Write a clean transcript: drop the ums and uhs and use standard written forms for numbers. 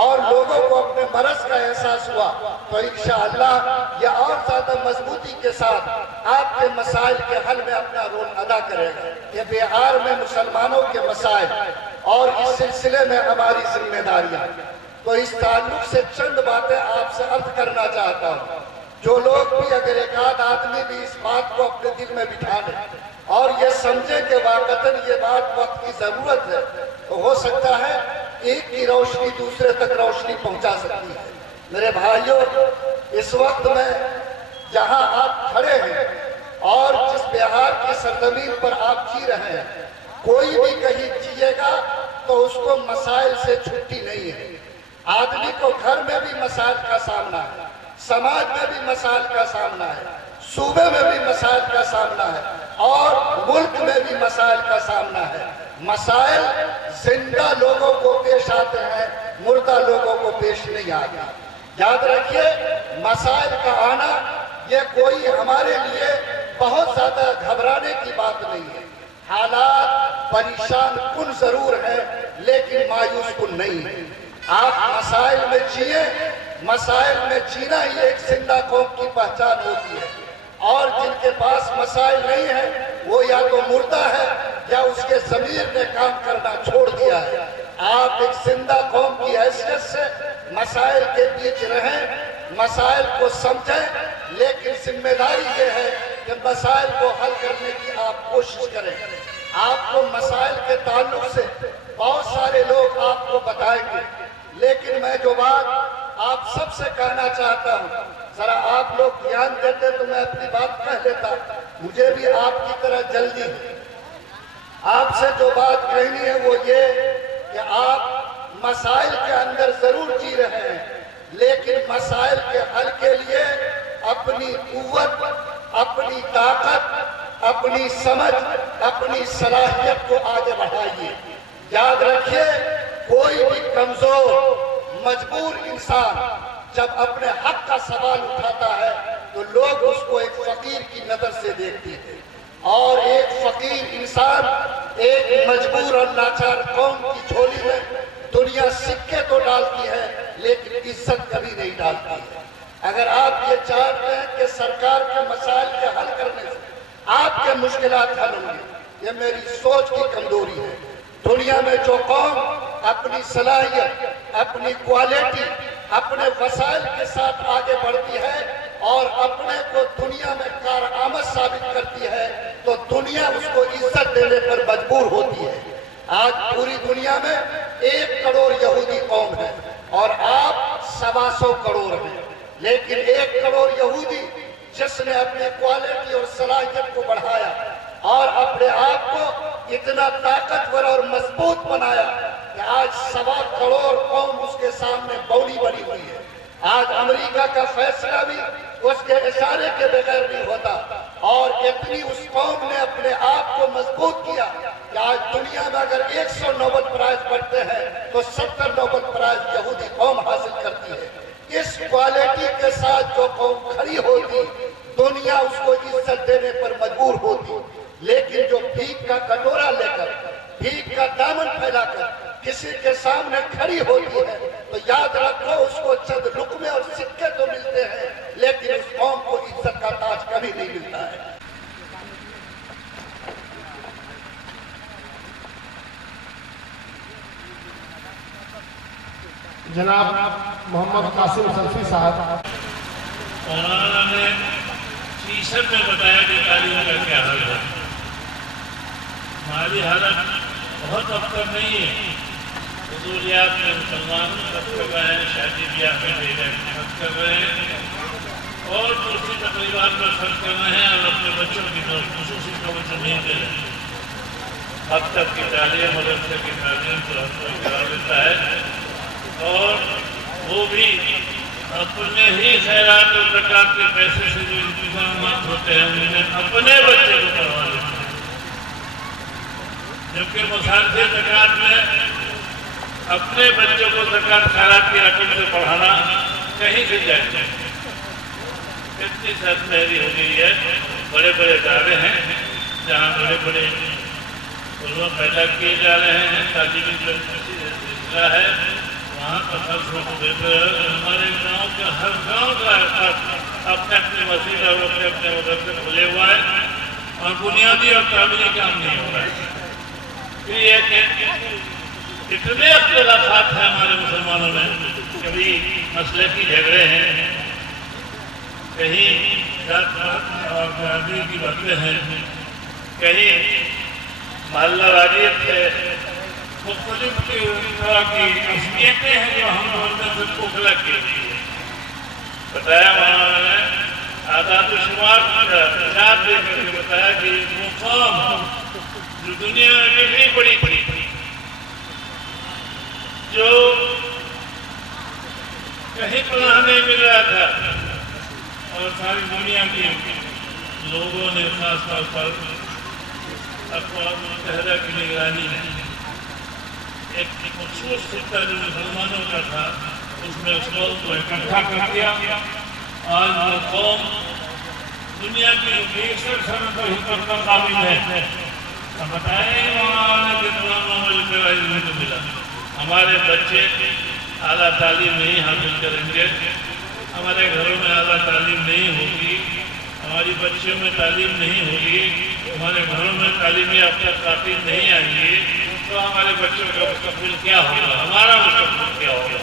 اور لوگوں کو اپنے مرض کا احساس ہوا تو انشاءاللہ یہ اور زیادہ مضبوطی کے ساتھ آپ کے مسائل کے حل میں اپنا رول ادا کرے گا۔ یہ بہار میں مسلمانوں کے مسائل اور اس سلسلے میں ہماری ذمہ داریاں، تو اس تعلق سے چند باتیں آپ سے عرض کرنا چاہتا ہوں۔ جو لوگ بھی اگر ایک آدھ آدمی بھی اس بات کو اپنے دل میں بٹھا لیں اور یہ سمجھے کہ واقعتاً یہ بات وقت کی ضرورت ہے، تو ہو سکتا ہے ایک کی روشنی دوسرے تک روشنی پہنچا سکتی ہے۔ میرے بھائیوں، اس وقت میں جہاں آپ کھڑے ہیں اور جس بہار کی سرزمین پر آپ جی رہے ہیں، کوئی بھی کہیں جیے گا تو اس کو مسائل سے چھٹی نہیں ہے۔ آدمی کو گھر میں بھی مسائل کا سامنا ہے، سماج میں بھی مسائل کا سامنا ہے، صوبے میں بھی مسائل کا سامنا ہے اور ملک میں بھی مسائل کا سامنا ہے۔ مسائل زندہ لوگوں کو پیش آتے ہیں، مردہ لوگوں کو پیش نہیں آتے۔ یاد رکھیے، مسائل کا آنا یہ کوئی ہمارے لیے بہت زیادہ گھبرانے کی بات نہیں ہے۔ حالات پریشان کن ضرور ہیں لیکن مایوس کن نہیں ہے۔ آپ مسائل میں جیئے، مسائل میں جینا ہی ایک زندہ قوم کی پہچان ہوتی ہے، اور جن کے پاس مسائل نہیں ہیں وہ یا تو مردہ ہے یا اس کے ضمیر نے کام کرنا چھوڑ دیا ہے۔ آپ ایک زندہ قوم کی حیثیت سے مسائل کے بیچ رہیں، مسائل کو سمجھیں، لیکن ذمہ داری یہ ہے کہ مسائل کو حل کرنے کی آپ کوشش کریں۔ آپ کو مسائل کے تعلق سے بہت سارے لوگ آپ کو بتائیں گے، لیکن میں جو بات آپ سب سے کہنا چاہتا ہوں، ذرا آپ لوگ دھیان دیتے تو میں اپنی بات کہہ لیتا۔ مجھے بھی آپ کی طرح جلدی ہے۔ آپ سے جو بات کہنی ہے وہ یہ کہ آپ مسائل کے اندر ضرور جی رہے ہیں، لیکن مسائل کے حل کے لیے اپنی قوت، اپنی طاقت، اپنی سمجھ، اپنی صلاحیت کو آگے بڑھائیے۔ یاد رکھیے، کوئی بھی کمزور، مجبور انسان جب اپنے حق کا سوال اٹھاتا ہے تو لوگ اس کو ایک فقیر کی نظر سے دیکھتے ہیں، اور ایک فقیر انسان ایک مجبور اور لاچار قوم کی جھولی میں دنیا سکے تو ڈالتی ہے لیکن عزت کبھی نہیں ڈالتی ہے۔ اگر آپ یہ چاہتے ہیں کہ سرکار کے مسائل کے حل کرنے سے آپ کے مشکلات حل ہوں گے، یہ میری سوچ کی کمزوری ہے۔ دنیا میں جو قوم اپنی صلاحیت، اپنی کوالٹی، اپنے وسائل کے ساتھ آگے بڑھتی ہے اور اپنے کو دنیا میں کارآمد ثابت کرتی ہے تو دنیا اس کو عزت دینے پر مجبور ہوتی ہے۔ آج پوری دنیا میں 1 کروڑ یہودی قوم ہے اور آپ 125 کروڑ ہیں، لیکن 1 کروڑ یہودی جس نے اپنی کوالٹی اور صلاحیت کو بڑھایا اور اپنے آپ کو اتنا طاقتور اور مضبوط بنایا کہ آج 1.25 کروڑ قوم اس کے سامنے بولی بنی ہوئی ہے۔ آج امریکہ کا فیصلہ بھی اس کے اشارے کے بغیر نہیں ہوتا، اور اتنی اس قوم نے اپنے آپ کو مضبوط کیا کہ آج دنیا میں اگر 100 نوبل پرائز بڑھتے ہیں تو 70 نوبل پرائز یہودی قوم حاصل کرتی ہے۔ اس کوالٹی کے ساتھ جو قوم کھڑی ہوتی، دنیا اس کو عزت دینے پر مجبور ہوتی، لیکن جو بھیک کا کٹورا لے کر، بھیک کا دامن پھیلا کر کسی کے سامنے کھڑی ہوتی ہے تو یاد رکھو اس کو چند لقمے اور سکے تو ملتے ہیں، لیکن اس قوم کو عزت کا تاج کبھی نہیں ملتا ہے۔ جناب محمد قاسم سلفی صاحب۔ مولانا نے فیصد میں بتایا کہ تعلیم کا کیا حال ہے۔ ہماری حالت بہت ابتر نہیں ہے۔ حضوریات میں مسلمان خط کر رہے ہیں، شادی بیاہ میں بیٹے خرچ کر رہے ہیں اور دوسری تقریبات پر خرچ کر رہے ہیں اور اپنے بچوں کی خصوصی توجہ نہیں دے رہے ہیں۔ اب تک کی تعلیم، مدرسے کی تعلیم تو ہم کو کرا دیتا ہے، اور وہ بھی اپنے ہی خیرات اور زکات کے پیسے سے جو انتظامات ہوتے ہیں انہیں اپنے بچے کو کروا لیتے ہیں، جبکہ مصارف زکات میں اپنے بچوں کو زکات خیرات کی رقم سے پڑھانا کہیں سے جائز ہے۔ اتنی سخت تحریر ہو گئی ہے، بڑے بڑے ادارے ہیں جہاں بڑے بڑے علماء پیدا کیے جا رہے ہیں، تعلیمی سلسلہ ہے، وہاں کا خرچ ہو دیتے ہیں. ہمارے گاؤں کا ہر گاؤں کا اپنے اپنے مسجد اور اپنے اپنے مدرسے کھلے ہوا ہے اور بنیادی اور تعمیری کام نہیں ہو رہا ہے. اتنے اختلافات ہیں ہمارے مسلمانوں میں. کبھی مسئلے کی جھگڑے ہیں, کہیں ذات پات اور برادری کی باتیں ہیں, کہیں محلہ واریت ہے, مختلف طرح کی اہمیتیں ہیں جو ہم بولتے ہیں سب کو غلط کی ہے. بتایا وہاں نے آداد و شمار کا حساب دے کر کے بتایا کہ وہ قوم جو دنیا میں پہلی بڑی تھی, جو کہیں پناہ نہیں مل رہا تھا اور ساری دنیا کے لوگوں نے خاص طور پر اقوام متحدہ کی نگرانی میں ایک مخصوص خطہ جو مسلمانوں کا تھا اس میں اس قوم کو اکٹھا کر دیا. آج وہ قوم دنیا کی 61 صنعتوں پر قابل ہے. ہم بتائیں وہاں کے تمام معاملے کو ملا. ہمارے بچے اعلیٰ تعلیم نہیں حاصل کریں گے, ہمارے گھروں میں اعلیٰ تعلیم نہیں ہوگی, ہماری بچیوں میں تعلیم نہیں ہوگی, ہمارے گھروں میں تعلیمی یافتہ خواتین نہیں آئیں گی, تو ہمارے بچوں کا مستقبل کیا ہوگا, ہمارا مستقبل کیا ہوگا.